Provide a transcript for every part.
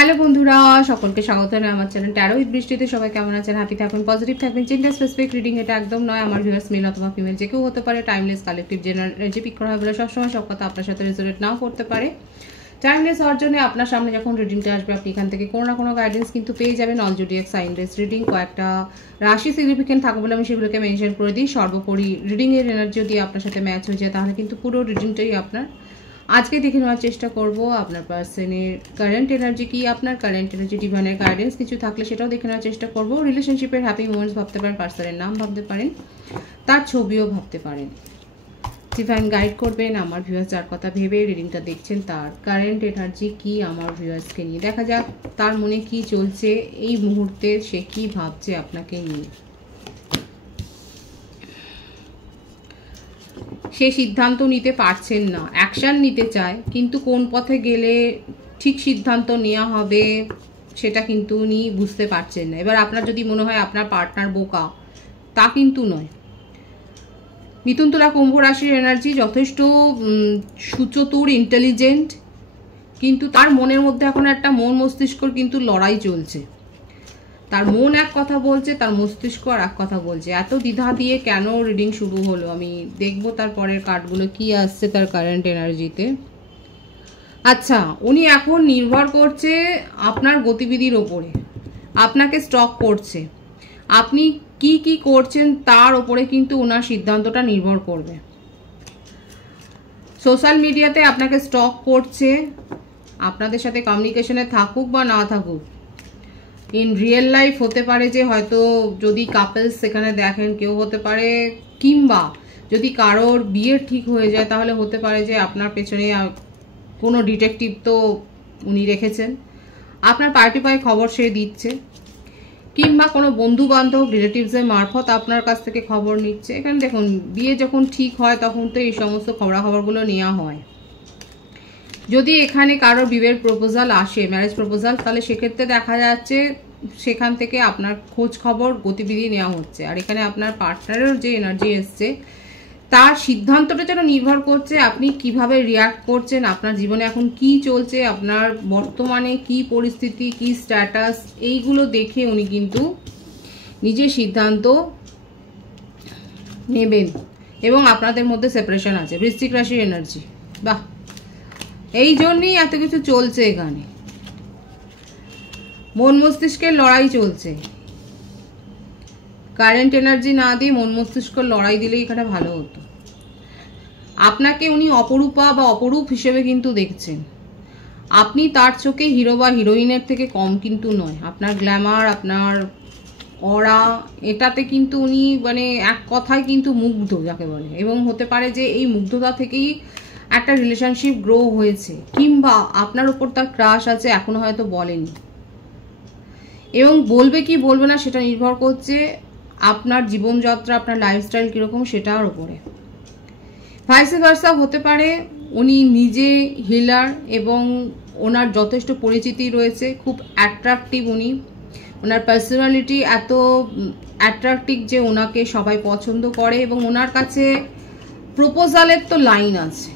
Hello বন্ধুরা, সকলকে স্বাগত জানাই আমার চ্যানেল ট্যারো উইথ বৃষ্টিতে। সবাই কেমন আছেন? হ্যাপি থাকবেন, পজিটিভ থাকবেন। জেন্ডার স্পেসিফিক রিডিং এটা একদম নয়। আমার ভিউয়ার্স মেল অথবা ফিমেল যে কেউ হতে পারে। টাইমলেস কালেকটিভ জেনারেল পিক করা হয় বলে সবসময় সব কথা আপনার সাথে রেজোনেট নাও করতে পারে। টাইমলেস হওয়ার জন্য আপনার সামনে যখন রিডিংটা আসবে আপনি এখান থেকে কোনো না কোনো গাইডেন্স কিন্তু পেয়ে যাবেন। All zodiac sign base reading, কয়েকটা রাশি সিগনিফিকেন্ট থাকবে বলে আমি সেগুলোকে মেনশন করে দিই। সর্বোপরি রিডিংয়ের এনার্জি যদি আপনার সাথে ম্যাচ হয়ে যায় তাহলে কিন্তু পুরো রিডিংটাই আপনার। আজকে দেখে নেওয়ার চেষ্টা করব আপনার পার্সনের কারেন্ট এনার্জি কি, আপনার কারেন্ট এনার্জি ডিভাইনের গাইডেন্স কিছু থাকলে সেটাও দেখে নেওয়ার চেষ্টা করব। রিলেশনশিপের হ্যাপি মোমেন্টস ভাবতে পারেন, পার্সনের নাম ভাবতে পারেন, তার ছবিও ভাবতে পারেন। ডিভাইন গাইড করবেন আমার ভিউয়ার্স যার কথা ভেবে রিডিংটা দেখছেন তার কারেন্ট এনার্জি কি আমার ভিউয়ার্সকে নিয়ে। দেখা যাক তার মনে কি চলছে এই মুহূর্তে, সে কি ভাবছে আপনাকে নিয়ে। সে সিদ্ধান্ত নিতে পারছেন না, অ্যাকশান নিতে চায়, কিন্তু কোন পথে গেলে ঠিক সিদ্ধান্ত নেওয়া হবে সেটা কিন্তু উনি বুঝতে পারছেন না। এবার আপনার যদি মনে হয় আপনার পার্টনার বোকা, তা কিন্তু নয়। মিথুন তুলা কুম্ভ রাশির এনার্জি যথেষ্ট সুচতুর, ইন্টেলিজেন্ট, কিন্তু তার মনের মধ্যে এখন একটা মন মস্তিষ্কর কিন্তু লড়াই চলছে। তার মন এক কথা বলছে, তার মস্তিষ্ক আর এক কথা বলছে। এত দ্বিধা দিয়ে কেন রিডিং শুরু হলো আমি দেখবো তারপরের কার্ডগুলো কি আসছে তার কারেন্ট এনার্জিতে। আচ্ছা, উনি এখন নির্ভর করছে আপনার গতিবিধির ওপরে, আপনাকে স্টক করছে। আপনি কি কি করছেন তার ওপরে কিন্তু ওনার সিদ্ধান্তটা নির্ভর করবে। সোশ্যাল মিডিয়াতে আপনাকে স্টক করছে, আপনাদের সাথে কমিউনিকেশনে থাকুক বা না থাকুক। ইন রিয়েল লাইফ হতে পারে যে হয়তো যদি কাপলস সেখানে দেখেন কেউ হতে পারে, কিংবা যদি কারোর বিয়ে ঠিক হয়ে যায় তাহলে হতে পারে যে আপনার পেছনে কোনো ডিটেকটিভ তো উনি রেখেছেন, আপনার পার্টি পায়ে খবর সে দিচ্ছে, কিংবা কোনো বন্ধু বান্ধব রিলেটিভসের মারফত আপনার কাছ থেকে খবর নিচ্ছে। এখানে দেখুন বিয়ে যখন ঠিক হয় তখন তো এই সমস্ত খবরাখবরগুলো নেওয়া হয়। যদি এখানে কারোর বিয়ের প্রপোজাল আসে, ম্যারেজ প্রপোজাল, তাহলে সেক্ষেত্রে দেখা যাচ্ছে সেখান থেকে আপনার খোঁজ খবর গতিবিধি নেওয়া হচ্ছে। আর এখানে আপনার পার্টনারের যে এনার্জি এসছে তার সিদ্ধান্তটা যেন নির্ভর করছে আপনি কিভাবে রিয়াক্ট করছেন, আপনার জীবনে এখন কি চলছে, আপনার বর্তমানে কি পরিস্থিতি, কি স্ট্যাটাস, এইগুলো দেখে উনি কিন্তু নিজের সিদ্ধান্ত নেবেন। এবং আপনাদের মধ্যে সেপারেশন আছে। বৃশ্চিক রাশির এনার্জি, বাহ, এই জন্যই এত কিছু চলছে এখানে। মন মস্তিষ্কের লড়াই চলছে। কারেন্ট এনার্জি না দিয়ে মন মস্তিষ্কের লড়াই দিলেই এখানে ভালো হতো। আপনাকে উনি অপরূপা বা অপরূপ হিসেবে কিন্তু দেখছেন। আপনি তার চোখে হিরো বা হিরোইনের থেকে কম কিন্তু নয়। আপনার গ্ল্যামার, আপনার অরা, এটাতে কিন্তু উনি মানে এক কথায় কিন্তু মুগ্ধ যাকে বলে। এবং হতে পারে যে এই মুগ্ধতা থেকেই একটা রিলেশনশিপ গ্রো হয়েছে, কিংবা আপনার উপর তার ক্রাশ আছে, এখনো হয়তো বলেনি। এবং বলবে কি বলবে না সেটা নির্ভর করছে আপনার জীবনযাত্রা, আপনার লাইফস্টাইল কীরকম সেটার উপরে। ভাইস ভার্সা হতে পারে উনি নিজে হিলার এবং ওনার যথেষ্ট পরিচিতি রয়েছে, খুব অ্যাট্রাকটিভ উনি। ওনার পার্সোনালিটি এত অ্যাট্রাকটিভ যে ওনাকে সবাই পছন্দ করে এবং ওনার কাছে প্রপোজালের তো লাইন আছে।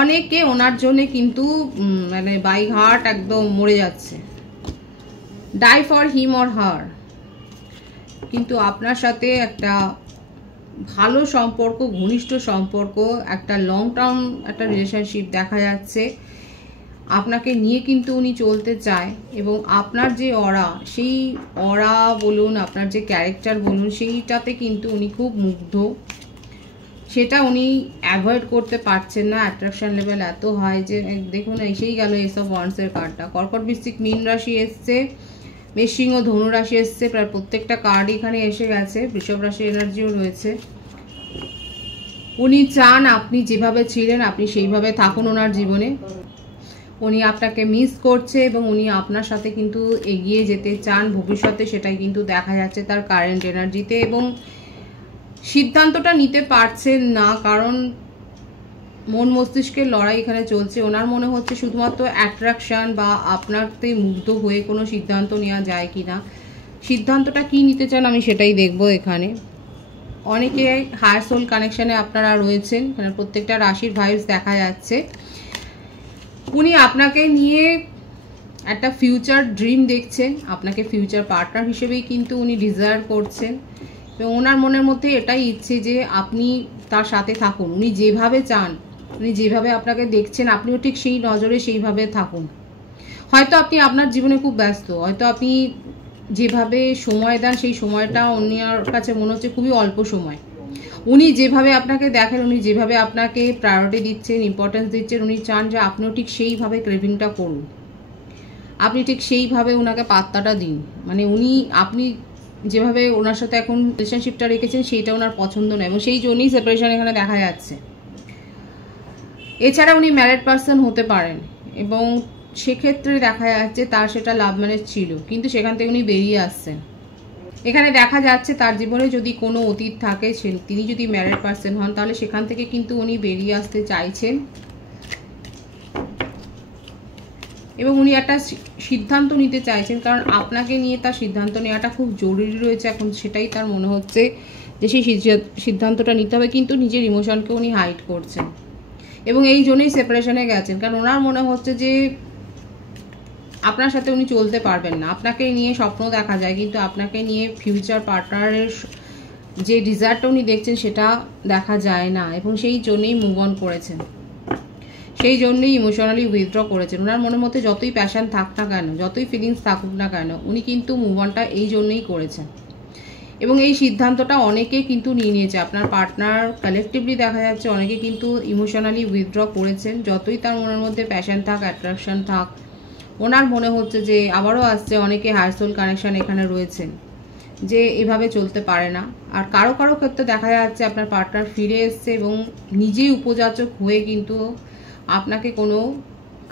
অনেকে ওনার জন্য কিন্তু মানে বাই হার্ট একদম মরে যাচ্ছে, die for him or her. কিন্তু আপনার সাথে একটা ভালো সম্পর্ক, ঘনিষ্ঠ সম্পর্ক, একটা লং টার্ম একটা রিলেশনশিপ দেখা যাচ্ছে। আপনাকে নিয়ে কিন্তু উনি চলতে চায় এবং আপনার যে অরা, সেই অরা বলুন, আপনার যে ক্যারেক্টার বলুন, সেইটাতে কিন্তু উনি খুব মুগ্ধ। সেটা উনি অ্যাভয়েড করতে পারছেন না। অ্যাট্রাকশন লেভেল এত হাই যে দেখুন এসেই গেল এসব ওয়ান্সের কার্ডটা। কর্কট, বৃশ্চিক, মীন রাশি এসছে, মেষসিংহ, ধনু রাশি এসছে। প্রায় প্রত্যেকটা কার্ড এখানে এসে গেছে। বৃষভ রাশি এনার্জিও রয়েছে। উনি চান আপনি যেভাবে ছিলেন আপনি সেইভাবে থাকুন ওনার জীবনে। উনি আপনাকে মিস করছে এবং উনি আপনার সাথে কিন্তু এগিয়ে যেতে চান ভবিষ্যতে, সেটাই কিন্তু দেখা যাচ্ছে তার কারেন্ট এনার্জিতে। এবং সিদ্ধান্তটা নিতে পারছেন না কারণ মন মস্তিষ্কের লড়াই এখানে চলছে। ওনার মনে হচ্ছে শুধুমাত্র অ্যাট্রাকশন বা আপনারতে মুগ্ধ হয়ে কোনো সিদ্ধান্ত নেওয়া যায় কি না। সিদ্ধান্তটা কি নিতে চান আমি সেটাই দেখব এখানে। অনেকে হায়ার সোল কানেকশানে আপনারা রয়েছেন, এখানে প্রত্যেকটা রাশির ভাইবস দেখা যাচ্ছে। উনি আপনাকে নিয়ে একটা ফিউচার ড্রিম দেখছেন, আপনাকে ফিউচার পার্টনার হিসেবেই কিন্তু উনি ডিজায়ার করছেন এবং ওনার মনের মধ্যে এটাই ইচ্ছে যে আপনি তার সাথে থাকুন। উনি যেভাবে চান, উনি যেভাবে আপনাকে দেখছেন, আপনিও ঠিক সেই নজরে সেইভাবে থাকুন। হয়তো আপনি আপনার জীবনে খুব ব্যস্ত, হয়তো আপনি যেভাবে সময় দেন সেই সময়টা ওনার কাছে মনে হচ্ছে খুবই অল্প সময়। উনি যেভাবে আপনাকে দেখেন, উনি যেভাবে আপনাকে প্রায়োরিটি দিচ্ছেন, ইম্পর্টেন্স দিচ্ছেন, উনি চান যে আপনিও ঠিক সেইভাবে ক্রেভিংটা করুন, আপনি ঠিক সেইভাবে ওনাকে পাত্তাটা দিন। মানে আপনি যেভাবে ওনার সাথে এখন রিলেশনশিপটা রেখেছেন সেইটা ওনার পছন্দ নয় এবং সেই জন্যই সেপারেশন এখানে দেখা যাচ্ছে। এছাড়া উনি ম্যারিড পারসন হতে পারেন এবং সেক্ষেত্রে দেখা যাচ্ছে তার সেটা লাভ ম্যারেজ ছিল, কিন্তু সেখান থেকে উনি বেরিয়ে আসছেন। এখানে দেখা যাচ্ছে তার জীবনে যদি কোনো অতীত থাকে, তিনি যদি ম্যারিড পারসন হন, তাহলে সেখান থেকে কিন্তু উনি বেরিয়ে আসতে চাইছেন এবং উনি একটা সিদ্ধান্ত নিতে চাইছেন, কারণ আপনাকে নিয়ে তার সিদ্ধান্ত নেওয়াটা খুব জরুরি রয়েছে এখন, সেটাই তার মনে হচ্ছে যে সেই সিদ্ধান্তটা নিতে হবে, কিন্তু নিজের ইমোশনকে উনি হাইড করছেন এবং এই জন্যই সেপারেশনে গেছেন। কারণ ওনার মনে হচ্ছে যে আপনার সাথে উনি চলতে পারবেন না। আপনাকে নিয়ে স্বপ্ন দেখা যায়, কিন্তু আপনাকে নিয়ে ফিউচার পার্টনারের যে ডিজায়ারটা উনি দেখছেন সেটা দেখা যায় না এবং সেই জন্যই মুভ অন করেছেন, সেই জন্যই ইমোশনালি উইথড্র করেছেন। ওনার মনের মধ্যে যতই প্যাশন থাক না কেন, যতই ফিলিংস থাকুক না কেন, উনি কিন্তু মুভ অনটা এই জন্যই করেছেন এবং এই সিদ্ধান্তটা অনেকে কিন্তু নিয়ে নিয়েছে। আপনার পার্টনার কালেকটিভলি দেখা যাচ্ছে অনেকে কিন্তু ইমোশনালি উইথড্র করেছেন, যতই তার মনের মধ্যে প্যাশন থাক, অ্যাট্রাকশন থাক, ওনার মনে হচ্ছে যে আবারও আসছে। অনেকে হায়ার সোল কানেকশন এখানে রয়েছেন যে এভাবে চলতে পারে না। আর কারো কারো ক্ষেত্রে দেখা যাচ্ছে আপনার পার্টনার ফিরে এসছে এবং নিজেই উপযাচক হয়ে কিন্তু আপনাকে কোনো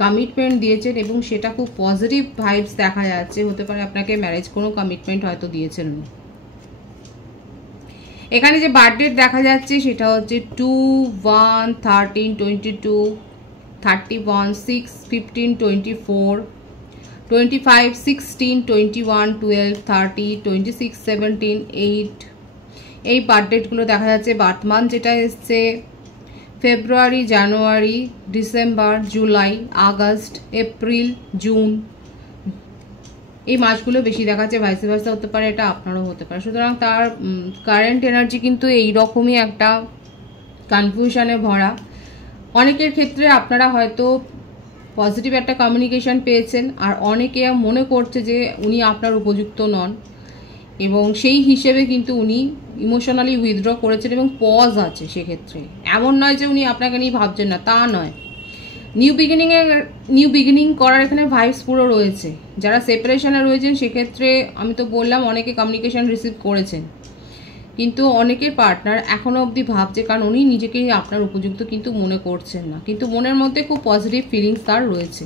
কমিটমেন্ট দিয়েছেন এবং সেটা খুব পজিটিভ ভাইবস দেখা যাচ্ছে। হতে পারে আপনাকে ম্যারেজ কোনো কমিটমেন্ট হয়তো দিয়েছেন উনি। এখানে যে বার্থডে দেখা যাচ্ছে সেটা হচ্ছে 2/1/13/22, 31/6/15/24, 25/16/21/12, 30, 26/17, 8 এই বার্থডেটগুলো দেখা যাচ্ছে। বার্থ মান্থ যেটা এসছে ফেব্রুয়ারি, জানুয়ারি, ডিসেম্বর, জুলাই, আগস্ট, এপ্রিল, জুন, এই মাসগুলো বেশি দেখাচ্ছে। ভাইস ভার্সা হতে পারে, এটা আপনারও হতে পারে। সুতরাং তার কারেন্ট এনার্জি কিন্তু এইরকমই একটা কনফিউশনে ভরা। অনেকের ক্ষেত্রে আপনারা হয়তো পজিটিভ একটা কমিউনিকেশন পেয়েছেন আর অনেকে মনে করছে যে উনি আপনার উপযুক্ত নন এবং সেই হিসেবে কিন্তু উনি ইমোশনালি উইথড্র করেছেন এবং পজ আছে। সেক্ষেত্রে এমন নয় যে উনি আপনাকে নিয়ে ভাবছেন না, তা নয়। নিউ বিগিনিং করার এখানে ভাইবস পুরো রয়েছে। যারা সেপারেশনে রয়েছেন সেক্ষেত্রে আমি তো বললাম অনেকে কমিউনিকেশন রিসিভ করেছেন, কিন্তু অনেকের পার্টনার এখনো অবধি ভাবছে, কারণ উনি নিজেকে আপনার উপযুক্ত কিন্তু মনে করছেন না, কিন্তু মনের মধ্যে খুব পজিটিভ ফিলিংস তার রয়েছে,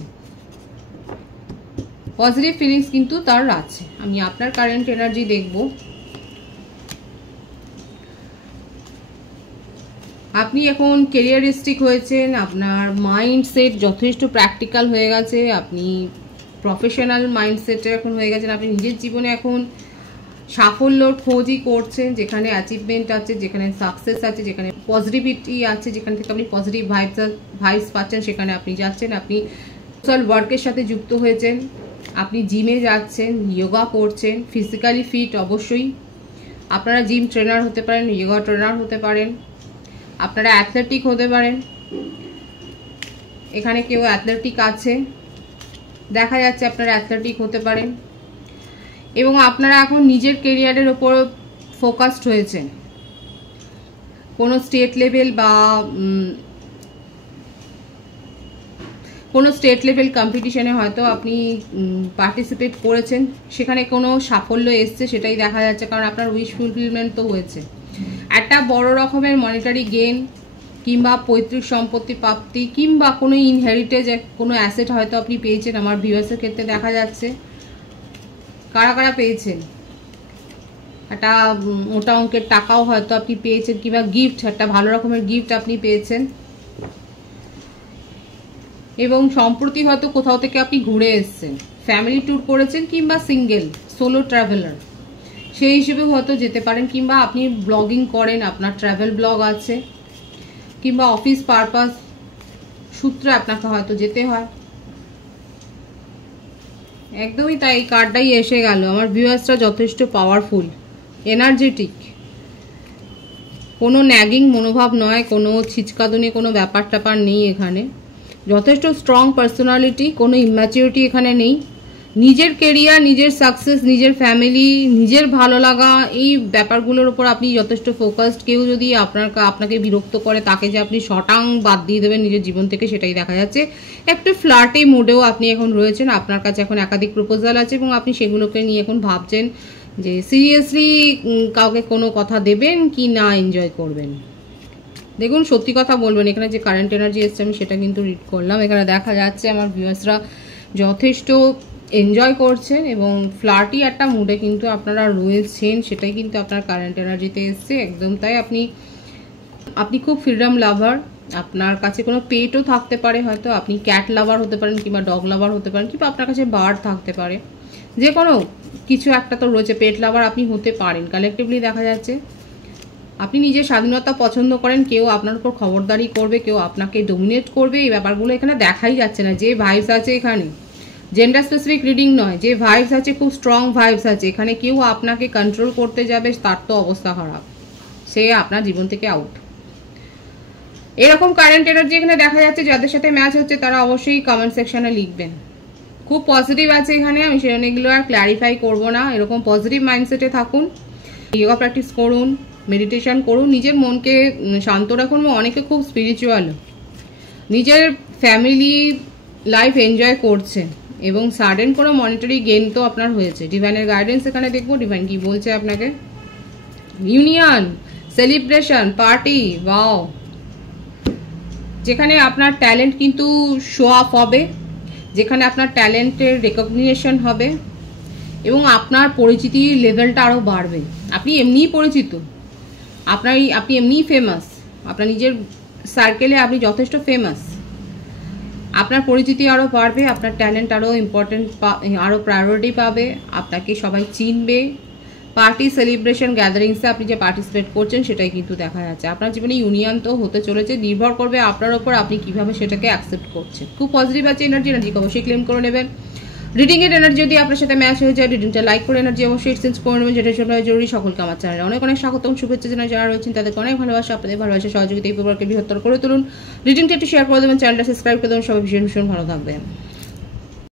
পজিটিভ ফিলিংস কিন্তু তার আছে। আমি আপনার কারেন্ট এনার্জি দেখব। আপনি এখন কেরিয়ারিস্টিক হয়েছেন, আপনার মাইন্ডসেট যথেষ্ট প্র্যাকটিক্যাল হয়ে গেছে, আপনি প্রফেশনাল মাইন্ডসেটে এখন হয়ে গেছেন। আপনি নিজের জীবনে এখন সাফল্যর খোঁজই করছেন, যেখানে অ্যাচিভমেন্ট আছে, যেখানে সাকসেস আছে, যেখানে পজিটিভিটি আছে, যেখান থেকে আপনি পজিটিভ ভাইবস পাচ্ছেন সেখানে আপনি যাচ্ছেন। আপনি সোশ্যাল ওয়ার্কের সাথে যুক্ত হয়েছেন, আপনি জিমে যাচ্ছেন, যোগা করছেন, ফিজিক্যালি ফিট অবশ্যই। আপনারা জিম ট্রেনার হতে পারেন, যোগা ট্রেনার হতে পারেন, আপনারা অ্যাথলেটিক হতে পারেন। এখানে কেউ অ্যাথলেটিক আছে দেখা যাচ্ছে, আপনারা অ্যাথলেটিক হতে পারেন এবং আপনারা এখন নিজের কেরিয়ারের ওপর ফোকাসড হয়েছেন। কোনো স্টেট লেভেল বা কোনো স্টেট লেভেল কম্পিটিশনে হয়তো আপনি পার্টিসিপেট করেছেন, সেখানে কোনো সাফল্য এসছে সেটাই দেখা যাচ্ছে, কারণ আপনার উইশ ফুলফিলমেন্ট তো হয়েছে। একটা বড় রকমের মনিটারি গেইন কিংবা পৈতৃক সম্পত্তি প্রাপ্তি কিংবা কোনো ইনহেরিটেজ কোনো অ্যাসেট হয়তো আপনি পেয়েছেন। আমার ভিউয়ার্সের ক্ষেত্রে দেখা যাচ্ছে কারা কারা পেয়েছেন, একটা মোটা অঙ্কের টাকাও হয়তো আপনি পেয়েছেন কিংবা গিফট, একটা ভালো রকমের গিফট আপনি পেয়েছেন এবং সম্প্রতি হয়তো কোথাও থেকে আপনি ঘুরে এসেছেন, ফ্যামিলি ট্যুর করেছেন কিংবা সিঙ্গেল সোলো ট্রাভেলার সেই হিসেবেও হয়তো যেতে পারেন, কিংবা আপনি ব্লগিং করেন, আপনার ট্রাভেল ব্লগ আছে, কিংবা অফিস পারপাস সূত্রে আপনাকে হয়তো যেতে হয়। একদমই তাই, কার্ডটাই এসে গেল। আমার ভিউয়ার্সরা যথেষ্ট পাওয়ারফুল, এনার্জেটিক, কোনো ন্যাগিং মনোভাব নয়, কোনো ছিচকাদুনি কোনো ব্যাপার ট্যাপার নেই এখানে। যথেষ্ট স্ট্রং পার্সোনালিটি, কোনো ইম্যাচিউরিটি এখানে নেই। নিজের কেরিয়ার, নিজের সাকসেস, নিজের ফ্যামিলি, নিজের ভালো লাগা, এই ব্যাপারগুলোর উপর আপনি যথেষ্ট ফোকাসড। কেউ যদি আপনাকে বিরক্ত করে তাকে যে আপনি শটাং বাদ দিয়ে দেবেন নিজের জীবন থেকে, সেটাই দেখা যাচ্ছে। একটু ফ্লার্টি মুডেও আপনি এখন রয়েছেন। আপনার কাছে এখন একাধিক প্রপোজাল আছে এবং আপনি সেগুলোকে নিয়ে এখন ভাবছেন যে সিরিয়াসলি কাউকে কোনো কথা দেবেন কি না এনজয় করবেন। দেখুন সত্যি কথা বলবেন, এখানে যে কারেন্ট এনার্জি এসছে আমি সেটা কিন্তু রিড করলাম। এখানে দেখা যাচ্ছে আমার ভিউয়ার্সরা যথেষ্ট এনজয় করছেন এবং ফ্লার্টি একটা মুডে কিন্তু আপনারা রয়েছেন, সেটাই কিন্তু আপনার কারেন্ট এনার্জিতে এসছে। একদম তাই, আপনি খুব ফ্রিডম লাভার। আপনার কাছে কোনো পেটও থাকতে পারে, হয়তো আপনি ক্যাট লাভার হতে পারেন কিংবা ডগ লাভার হতে পারেন, কিংবা আপনার কাছে বার্ড থাকতে পারে, যে কোনো কিছু একটা তো রয়েছে। পেট লাভার আপনি হতে পারেন। কালেকটিভলি দেখা যাচ্ছে আপনি নিজের স্বাধীনতা পছন্দ করেন, কেউ আপনার উপর খবরদারি করবে, কেউ আপনাকে ডোমিনেট করবে, এই ব্যাপারগুলো এখানে দেখাই যাচ্ছে না। যে ভাইবস আছে এখানে, জেন্ডার স্পেসিফিক রিডিং নয়, যে ভাইবস আছে খুব স্ট্রং ভাইবস আছে এখানে। কেউ আপনাকে কন্ট্রোল করতে যাবে তার তো অবস্থা খারাপ, সে আপনার জীবন থেকে আউট। এরকম কারেন্ট এনার্জি এখানে দেখা যাচ্ছে। যাদের সাথে ম্যাচ হচ্ছে তারা অবশ্যই কমেন্ট সেকশনে লিখবেন। খুব পজিটিভ আছে এখানে, আমি সেগুলো আর ক্ল্যারিফাই করবো না। এরকম পজিটিভ মাইন্ডসেটে থাকুন, যোগা প্র্যাকটিস করুন, মেডিটেশন করুন, নিজের মনকে শান্ত রাখুন। অনেকে খুব স্পিরিচুয়াল, নিজের ফ্যামিলি লাইফ এনজয় করছে এবং সাডেন কোনো মনিটারি গেইন তো আপনার হয়েছে। ডিভাইনের গাইডেন্স এখানে দেখবো, ডিভাইন কি বলছে আপনাকে। ইউনিয়ন, সেলিব্রেশন, পার্টি, ওয়াও, যেখানে আপনার ট্যালেন্ট কিন্তু শো অফ হবে, যেখানে আপনার ট্যালেন্টের রেকগনিশন হবে এবং আপনার পরিচিতির লেভেলটা আরও বাড়বে। আপনি এমনিই পরিচিত, আপনি এমনিই ফেমাস, আপনার নিজের সার্কেলে আপনি যথেষ্ট ফেমাস। আপনার পরিচিতি আরও বাড়বে, আপনার ট্যালেন্ট আরও ইম্পর্টেন্ট, আরও প্রায়োরিটি পাবে, আপনাকে সবাই চিনবে। পার্টি, সেলিব্রেশন, গ্যাদারিংসে আপনি যে পার্টিসিপেট করছেন সেটাই কিন্তু দেখা যাচ্ছে। আপনার জীবনে ইউনিয়ন তো হতে চলেছে, নির্ভর করবে আপনার ওপর আপনি কিভাবে সেটাকে অ্যাকসেপ্ট করছেন। খুব পজিটিভ আছে এনার্জিকে অবশ্যই ক্লেম করে নেবেন। রিডিংয়ের এনার্জি যদি আপনার সাথে ম্যাচ হয়ে যায়, রিডিংটা লাইক করে এনার্জি অবশ্যই এক্সচেঞ্জ করে নেবেন, যেটা জন্য জরুরি। সকলকে আমার চ্যানেলে অনেক অনেক স্বাগতম, শুভেচ্ছা জানাই। যারা রয়েছেন তাদেরকে অনেক ভালোবাসা, আপনাদের ভালোবাসা সহযোগিতা এই প্রকারকে বৃহত্তর করে তুলুন। রিডিংটা একটু শেয়ার করে দেবেন, চ্যানেলটা সাবস্ক্রাইব করে দেবেন। সবাই ভীষণ ভীষণ ভালো থাকবেন।